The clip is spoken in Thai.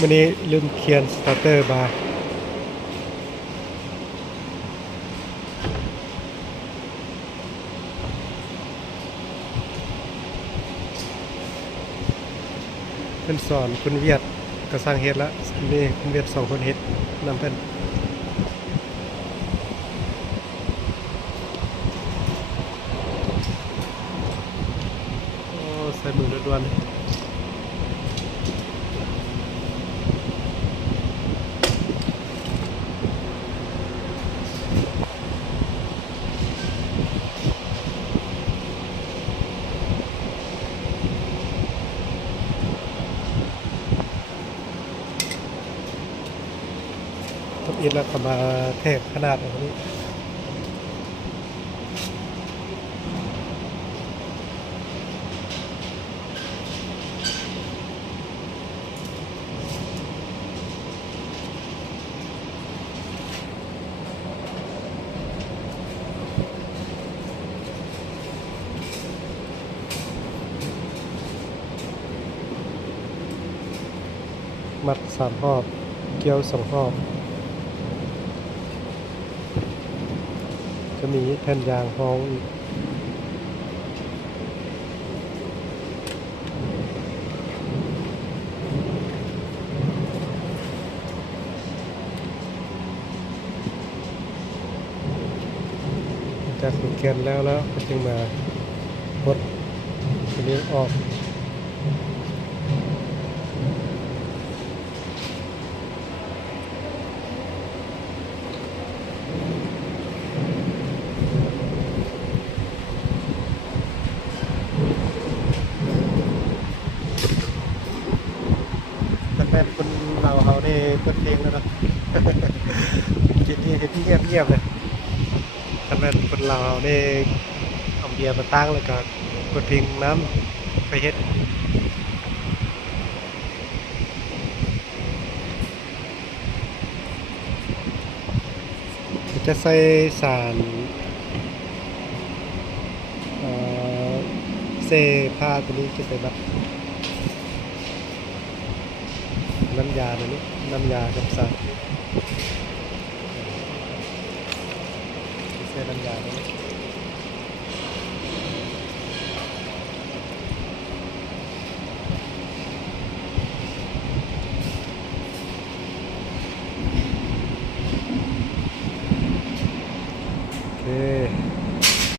มื้อนี้ลืมเขียนสตาร์เตอร์บาร์เพิ่นสอนคุณเวียดก็สร้างเฮ็ดแล้วนี่คุณเวียด2คนเฮ็ดนำเพิ่นโอ้ใส่มือล้วนๆอีกแล้วก็มาแทกขนาดอันนี้มัด3รอบเกี่ยว2รอบจะมีแผ่นยางรองอีกจากขุดแกนแล้วก็จึงมาบดตัวนี้ออกแม่นคนเราเฮาได้เปิดเพลงแล้วเนาะ กินนี่เฮ็ดเงียบๆเลยคันแม่นคนเราเฮาได้เอาเบียร์มาตั้งแล้วก็เปิดเพลงน้ำไปเฮ็ดจะใส่สารเซผ้าตัวนี้จะไปบัดน้ำยาตัวนี้น้ำยากับสารใส่น้ำยาตัวนี้